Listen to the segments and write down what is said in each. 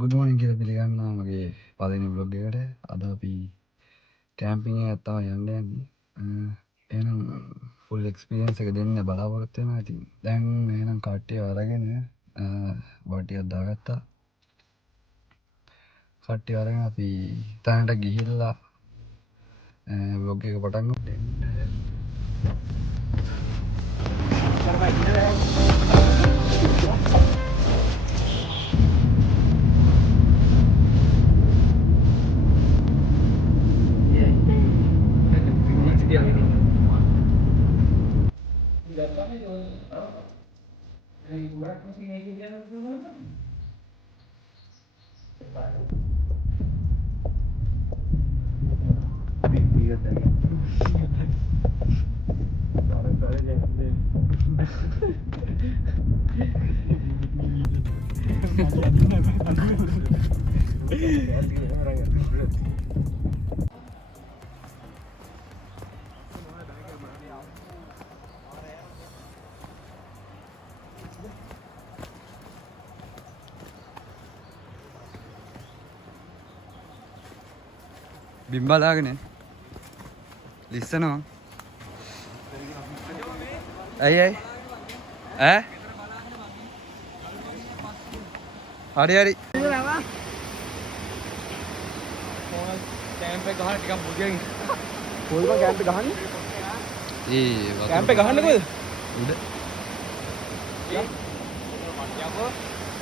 good morning කියලා පිළිගන්නවා මගේ පළවෙනි vlog එකට. අද අපි කැම්පින් එකකට තමයි යන්නේ. එහෙනම් full experience එක දෙන්න බලාපොරොත්තු වෙනවා. ඉතින් දැන් එහෙනම් කට්ටිය අරගෙන බටියක් දාගත්තා. කට්ටිය අරගෙන අපි තැනට ගිහිල්ලා vlog එක පටන් ගමු. බිම්බලාගෙන ලිස්සනවා. ඇයි ඈ හරි හරි කැම්ප් එක ගහන්න ටිකක් මුදියන් කොයිද කැම්ප් එක ගහන්නේ? කැම්ප් එක ගහන්නේ කොයිද? උඩ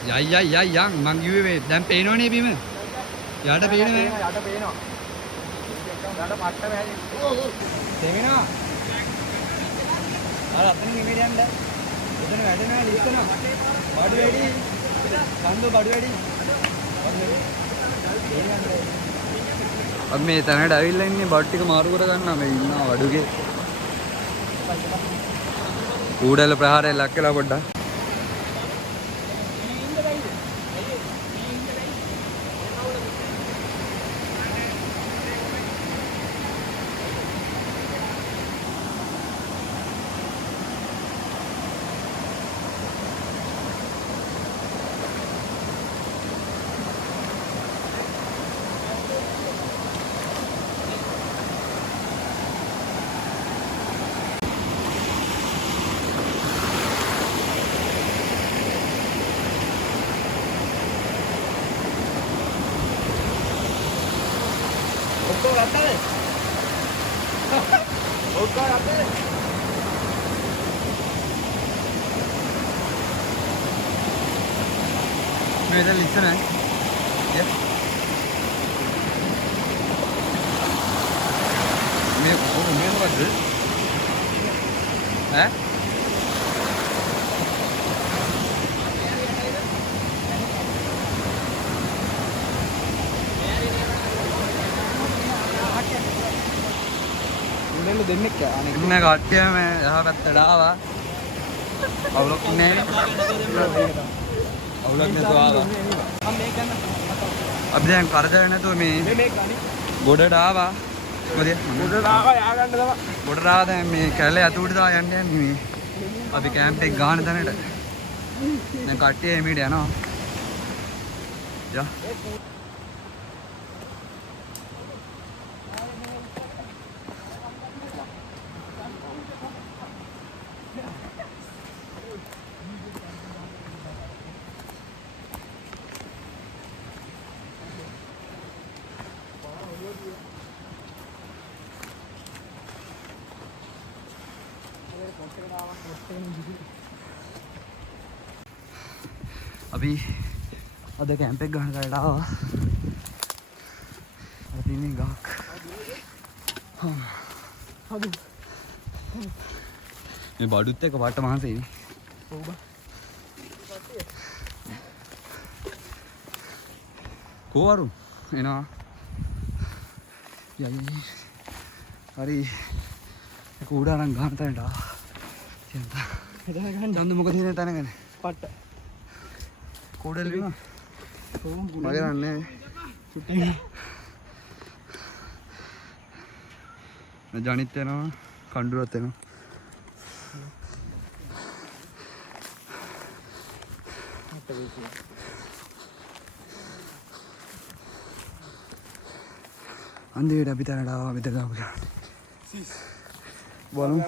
යයි මං කිව්වේ දැන් පේනවනේ බීම. යාට පේනවනේ. යාට පේනවා. යාට පට්ට වැහි. තේමෙනවා. අර අතන නෙමෙයි යන්න. එතන වැඩනවා ලිස්සනවා. බඩු වැඩි. කන්දෝ බඩු වැඩි. අපි මේ තැනට ඇවිල්ලා ඉන්නේ බඩු ටික මාරු කර ගන්නවා. මේ ඉන්නවා වඩුගේ. ඌඩල ප්‍රහාරය ලක් කළා පොඩ්ඩක්. May I listen? Yeah. May what drill? Eh? मैं घाटे में यहाँ पे तड़ा हुआ और लोग ने तो आवा अब देख कर देना तो मैं बोर्डर आवा बोर्डर आवा था मैं कहले अतूड़ था यानी मैं अभी कैंप पे गान था ना मैं काटे मीडिया ना या अभी अदे कैंप पे गहन कर रहा अभी नहीं गाक मैं बाडूते का बाटा वहाँ से ही को आरू है ना या अरे कूड़ा रंग गान था डा चंद मुख थी ने तने कने पट कूड़ल भी मगे रन्ने छुट्टी जानिते ना कंडूरते ना අන්තිමට අපි තැනට ආවා මෙතන ගාව බලමු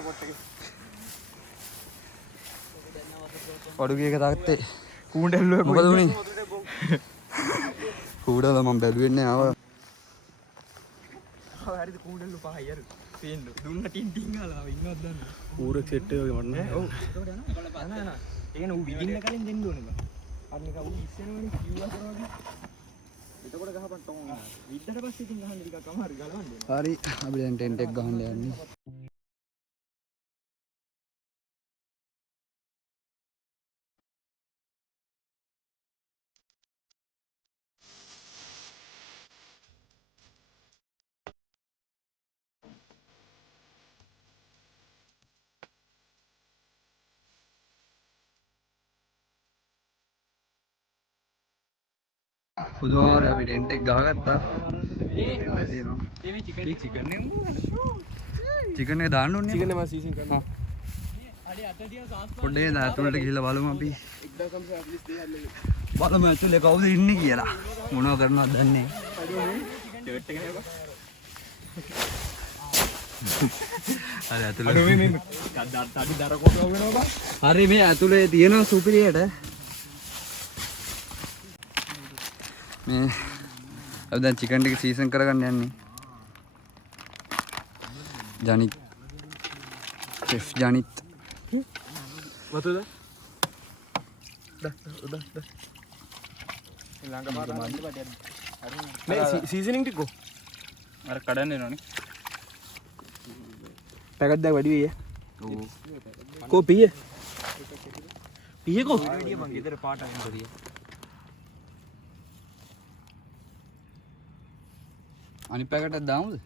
පඩුගේ එක තාත්තේ කූඩැල්ලුව මොකද වුණේ කූඩල මම බැලුවේ නැහැ ආවා හරිද කූඩැල්ලු පහයි අර පේන්න දුන්න ටින් ටින් ගාලා ඉන්නවද දන්නේ ඌර සෙට් එක වගේ මට නෑ ඔව් ඒකට යනවා ඒ කියන්නේ ඌ විදින්න කලින් දෙන්න ඕනේ බං අර නිකන් ඌ ඉස්සෙනවනේ කිව්වා කරවගේ එතකොට ගහපන් ටොන් වෙනවා විද්දට පස්සේ ඉතින් ගහන්න ටිකක් අමාරු ගලවන්න වෙනවා හරි අපි දැන් ටෙන්ට් එක ගහන්න යන්නේ පුදුමාර අපි ටෙන්ට් එක ගහගත්තා චිකන් එක දාන්න ඕනේ චිකන් එක මම සීසන් කරනවා පොඩ්ඩේ දාන්න ඇතුළට ගිහලා බලමු අපි බලමු ඇතුළේ කවුද ඉන්නේ කියලා මොනව කරනවද දන්නේ ෂර්ට් එක නේද අර ඇතුළේ මේ තඩි දර කොට වෙනවා බා හරි මේ ඇතුළේ තියෙන සුපිරියට මේ අපි දැන් චිකන් ටික සීසන් කරගන්න යන්නේ ජනිත් ෂෙෆ් ජනිත් වතුද ළඟ පාර මන්ද බඩේ මේ සීසනින් ටික අර කඩන්න එනවනේ පැකට් දෙක වැඩි වෙයි ඔව් කෝ පීයේ කෝ වැඩි මං ගෙදර පාටක් හම්බරිය අනිත් පැකටක් දාමුද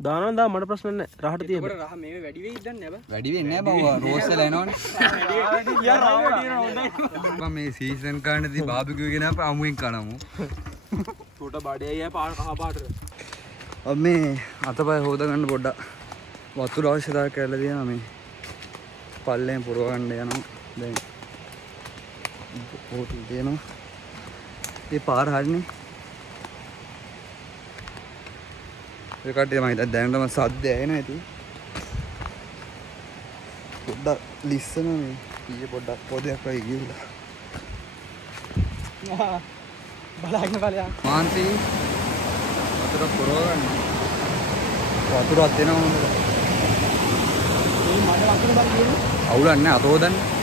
දානවා දා මට ප්‍රශ්න නැහැ රහට තියෙන්න ඒකට රහ මේවේ වැඩි වෙයිද දන්නේ නැහැ බා වැඩි වෙන්නේ නැහැ බා රෝස්ට් එනවනේ යා රහ වැඩි වෙනවා හොඳයි මේ සීසන් කාණ්ඩදී බාබිකියු ගෙන අප අමුෙන් කනමු छोटा බඩේ අය පාර කහ පාටට अब මේ අතපය හොද ගන්න පොඩ්ඩක් වතුර අවශ්‍යතාවය කරලා දිනවා මේ පල්ලෙන් පුරව ගන්න යනවා දැන් පොටි දෙනවා මේ පාර හරිනේ ඒ කට්ටිය මම හිතා දැනටම සද්ද ඇහෙනවා ඇති පොඩ්ඩක් ලිස්සන මේ ඊයේ පොඩ්ඩක් පොදයක් වගේ ගිහිල්ලා බලාගෙන බලයන් මාන්සි වතුර පුරව ගන්න වතුරක් දෙනවා හොඳට මේ මඩ වතුර බල කියන්නේ අවුලක් නැහැ අත හොදන්නේ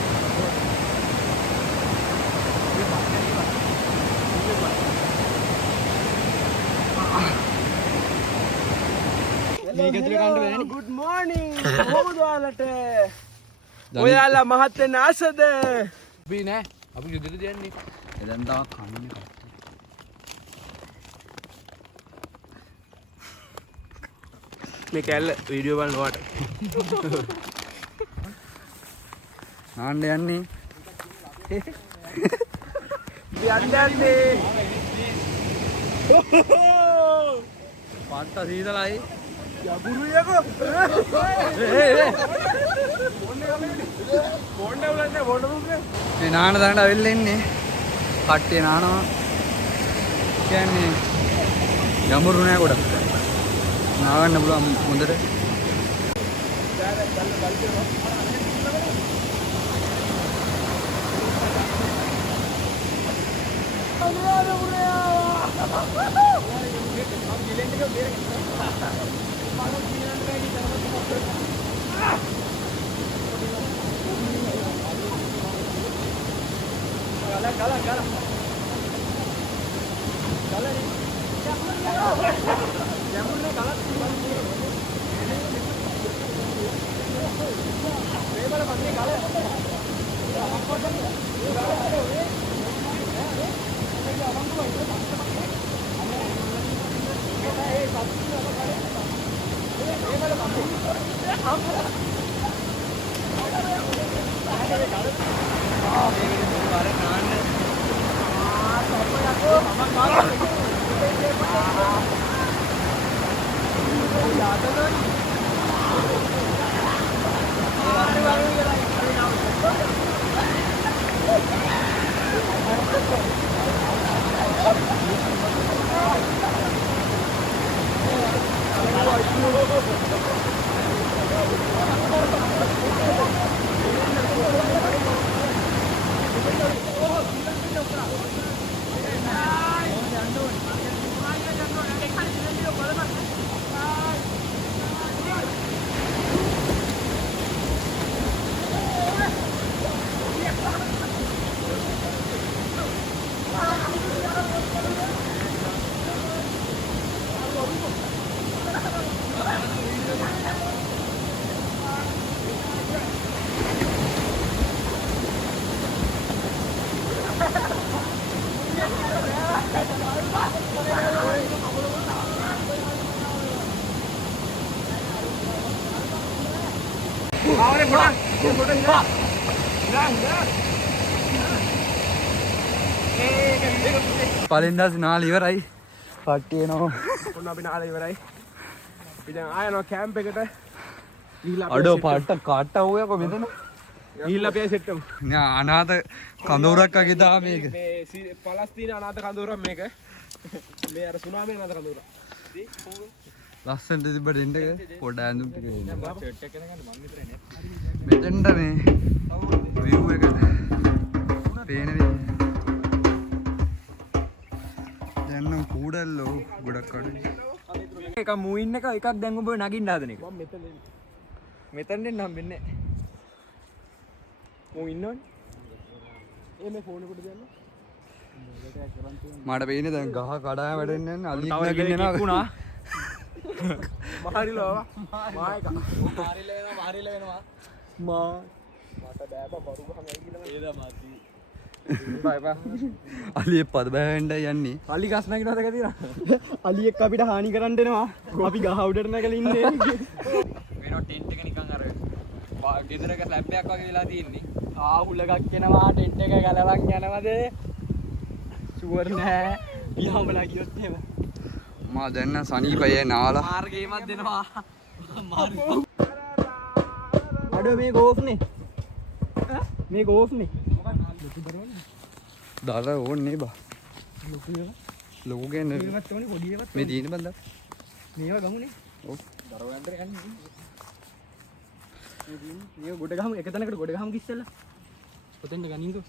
මේක ඇතුලේ කන්න බෑනේ good morning කොහොමද ඔයාලට ඔයාලා මහත් වෙන්න ආසද අපි නෑ අපි ගෙදරද යන්නේ දැන් තා කන්නේ මේ කැල්ල වීඩියෝ බලන්න ඔයාට ආන්න යන්නේ යන්නේ පාත්ත සීතලයි යබුරුයකෝ මේ නාන දාන්න අවිල්ල ඉන්නේ කට්ටිය නානවා කියන්නේ යමුරු නෑ ගොඩක් නාගන්න පුළුවන් හොඳට පලින්දස් නාල ඉවරයි කට්ටියනවා ඔන්න අපි නාල ඉවරයි ඉතින් ආයනවා කැම්ප් එකට අඩෝ පාට්ට කාට්ට වූයක මෙතන ගිහිල්ලා අපි සෙට් වෙමු අනාථ කඳවුරක් වගේ දා මේක මේ පලස්තීන අනාථ කඳවුරක් මේක මේ අර සුනාමි අනාථ කඳවුර ලස්සනට තිබ්බ ටෙන්ට් එක පොඩ ඇඳුම් ටික මෙතෙන්ට මේ view එක පේන වේ දැන් නම් කූඩල්ලෝ ගොඩක් අඩු එක මූයින් එක එකක් දැන් ඔබ නගින්න හදන එක මම මෙතන නම් වෙන්නේ මූ ඉන්නවනේ මේ ෆෝන් එකට දෙන්න මට පේන්නේ දැන් ගහ කඩා වැටෙන්නේ නැහැ අලියෙක් නගින්න යනවා මහරිලෝ මායක මාරිල වෙනවා මා මට බෑප බරු ගහන් ඇවිල්ලා ඒද මාති අලියෙ පද බෑවෙන්ඩ යන්නේ අලි ගස් නගිනවද දැක තියෙනවා අලියෙක් අපිට හානි කරන්න එනවා අපි ගහ උඩට නැගලා ඉන්නේ වෙන ටෙන්ට් එක නිකන් අර ගෙදරක ස්ලැබ් එකක් වගේ වෙලා තියෙන්නේ ආහුල ගක් එනවා ටෙන්ට් එක ගලවක් යනවද ෂුවර් නෑ ගියාමලා ගියොත් එහෙම මා දැන්න සනීපයේ නාලා මාර්ගේමත් දෙනවා අඩෝ මේ ගෝෆ්නේ මේ ගෝෆ්නේ දර ඕන්නේ බා ලොකු ගන්න මේවත් ඕනේ පොඩි ඒවත් මේ දීන බන්ද මේවා ගමුනේ ඔව් දරවැන්දර යන්නේ මේ ගොඩ ගහමු එක තැනකට ගොඩ ගහමු ඉස්සෙල්ලා ඔතෙන්ද ගනින්කෝ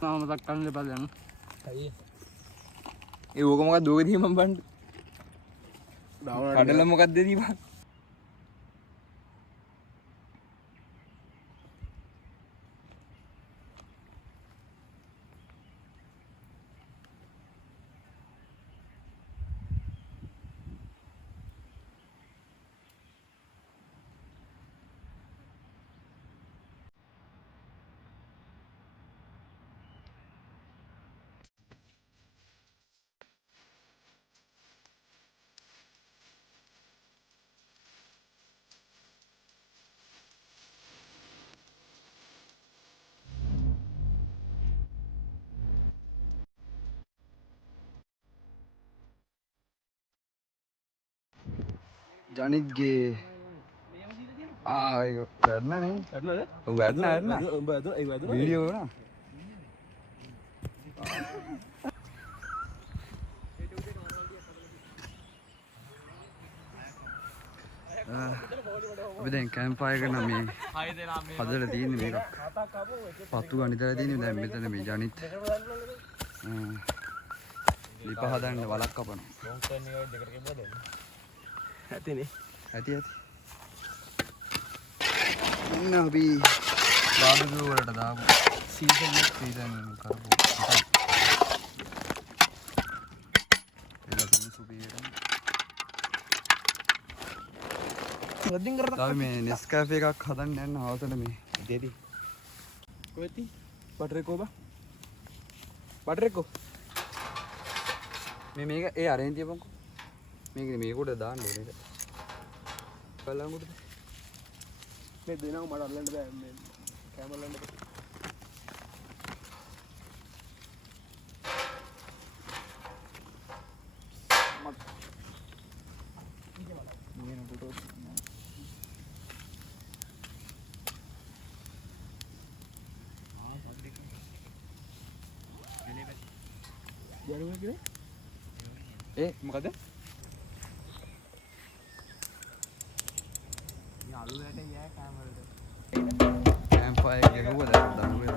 නාම දක්කන්න දෙපා දැන් අයියේ ඒ ඕක මොකක්ද දුවක දීමම් බන්න කඩල මොකක්ද දීපන් ජනිත්ගේ ඒක වැඩනනේ ඇටනද ඔව් වැඩන උඹ ඇද ඒ වැද වීඩියෝ වුණා අපි දැන් කැම්ප් එකක නම් මේ හදලා තියෙන්නේ මේක පත්තු ගනිතලා තියෙන්නේ දැන් මෙතන මේ ජනිත් ලිප හදන්න වලක් කපනවා ඇතිනේ ඇති ඇති මෙන්න අපි බාබිකියු වලට දාමු සීසන් කරපු රද්දින් කරලා තව මේ නෙස්කැෆේ එකක් හදන්න යන්න හවසට මේ දෙදී කොහෙති බටරේකෝ බා බටරේකෝ මේ මේක ඒ අරෙන් තියපන්කෝ මේක මේකට දාන්න ඕනේ බලංගුට මේ දෙනව මට අල්ලන්න බෑ මේ කැමරා අල්ලන්න බෑ ඒ මොකද කැම්ප් ෆයර් ගහුවා දැන් දරුවේ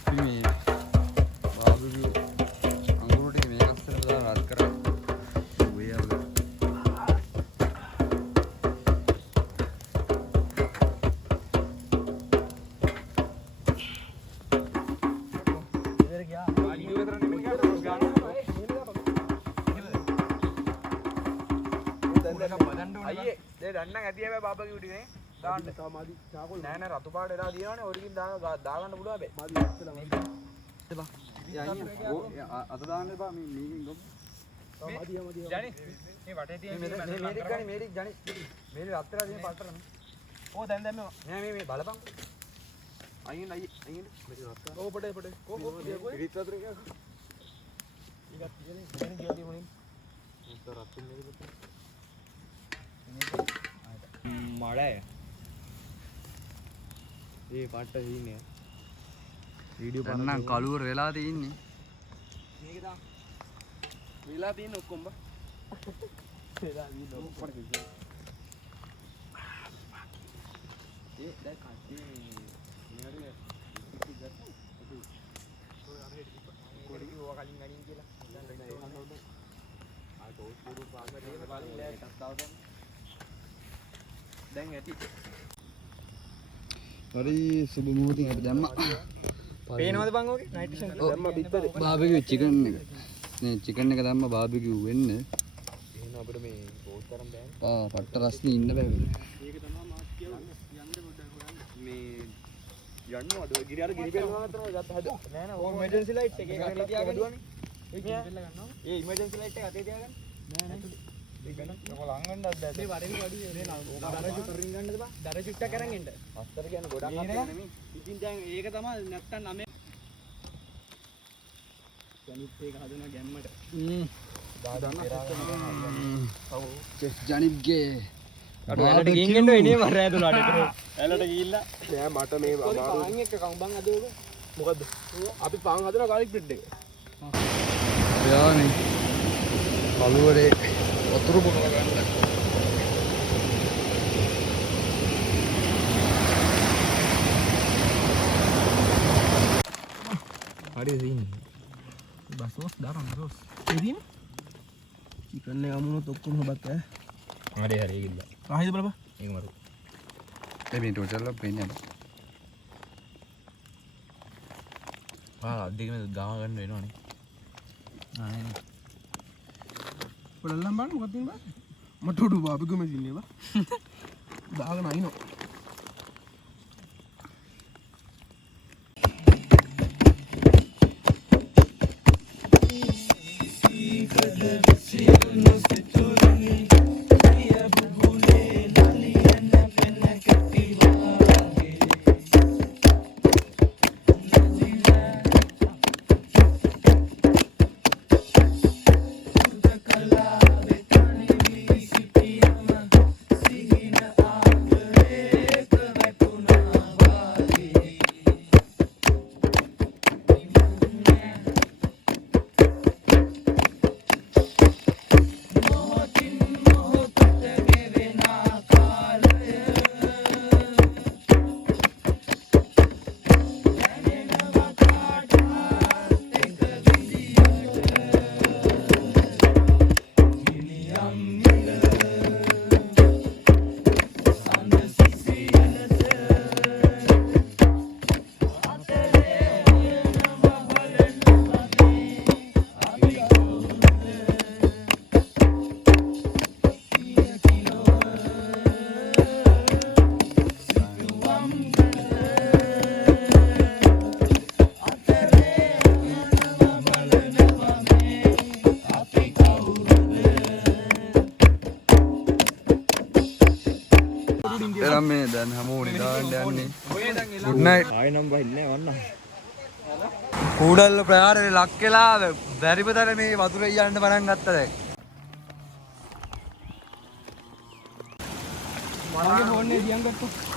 අපි මේ බාබිකියු අඟුරු ටික මේක අස්සට දාලා රත් කරා ඔය අවුල අයියේ දේ දන්න ඇති හැබැයි බාබකියු ටිකේ දාන්න සමාදි චාකොල් නෑ නෑ රතු පාට එලා දිනවනේ ඔරිගින් දාගන්න පුළුවන් බෑ මාදි ඉස්සලා අත දාන්න එපා මේකින් ගොම් සමාදි සමාදි ජනි මේ වටේ තියෙන මේරික් ගනි මේරික් ජනි මේරි රත්තරා දින පාටරන ඕ දැන් දැන් නෑ මේ බලපන් අයින් මේක රත්තරා ඕ පඩේ කෝ ඉරිත් රත්තරේ එකක් ඉගත් කියන්නේ දැන් ගියදී මොනින් උත්තර රත්තරේ නේද මඩය ඒ පාට හින්නේ වීඩියෝ දැන් නම් කලුවර වෙලා තින්නේ මේක දා විලා තියෙන ඔක්කොම බා වෙලා තියෙන ඔක්කොම ඒ දැන් කට්ටිය මෙයාගේ ඉතිරි ගත්තා කොඩි ඕවා කලින් ගනින් කියලා ආ තෝස් පුරු පාගට බලන්න ලෑට්ටක් දාවන්න දැන් ඇති හරි සුබ මොහොතින් අපි දැම්මා පේනවද බං ඔගේ නයිට් ෂන් දැම්ම පිටතේ බාබිකියු චිකන් එක නේ චිකන් එක දැම්ම බාබිකියු වෙන්න එහෙනම් අපිට මේ පෝස්ට් කරන් බෑනේ පට්ට රස්නේ ඉන්න බෑ ඒක තමයි මාත් කියන්නේ යන්න පොඩ්ඩක් හොයන්න මේ යන්න අද ගිරි අර ගිරි පෙරනවා අතර ගත්ත හද නෑ නෑ ඕ ඉමර්ජන්සි ලයිට් එක ඒක අතේ තියාගන්න ඒ බෙල්ල ගන්නවා ඒ ඉමර්ජන්සි ලයිට් එක අතේ තියාගන්න නෑ නෑ ඒක ගන්න ඔක ලං වෙන්නත් බෑ මේ වරේ වඩි මේ දරජු කරින් ගන්නද බා දරජුට්ට කරන් එන්න අස්තර කියන්නේ ගොඩක් අතේ නෙමෙයි ඉතින් දැන් ඒක තමයි නැත්තම් 9 ජනිත් ඒක හදන ගැම්මට ජනිත්ගේ ඇලට ගිහින් එන්න එනේ මර ඇතුළට ඇලට ගිහිල්ලා නෑ මට මේ අමාරු පාන් එක කවුම් බං අද ඔක මොකද්ද අපි පාන් හදන ගාලික් බ්‍රෙඩ් එක යානේ කලුවරේ වතුර බොනවා ගන්න හරි සීන් බසෝස් දාරම් බසෝස් එදින චිකන් එක අමුණොත් ඔක්කොම හොබත් හරි හරි ගිල්ල ආහිද බලපන් ඒක මරු මේ ටෝටල් එක පේන්නේ අධිකම ගාම ගන්න වෙනවනේ නැහැ පොඩ්ඩක් බලන්න මොකක්ද මේ බා මට උඩු බාබිකු මේ ඉන්නේ බා දාගෙන අයිනෝ මේ දැන් හැමෝම දාන්න යන්නේ good night ආයෙ නම් බහින්නේ වන්න කූඩල්ල ප්‍රහාරේ ලක් වෙලා බැරිපතර මේ වතුර යන්න පටන් ගත්තා දැන් මලගේ ෆෝන් එක දියන් ගත්තා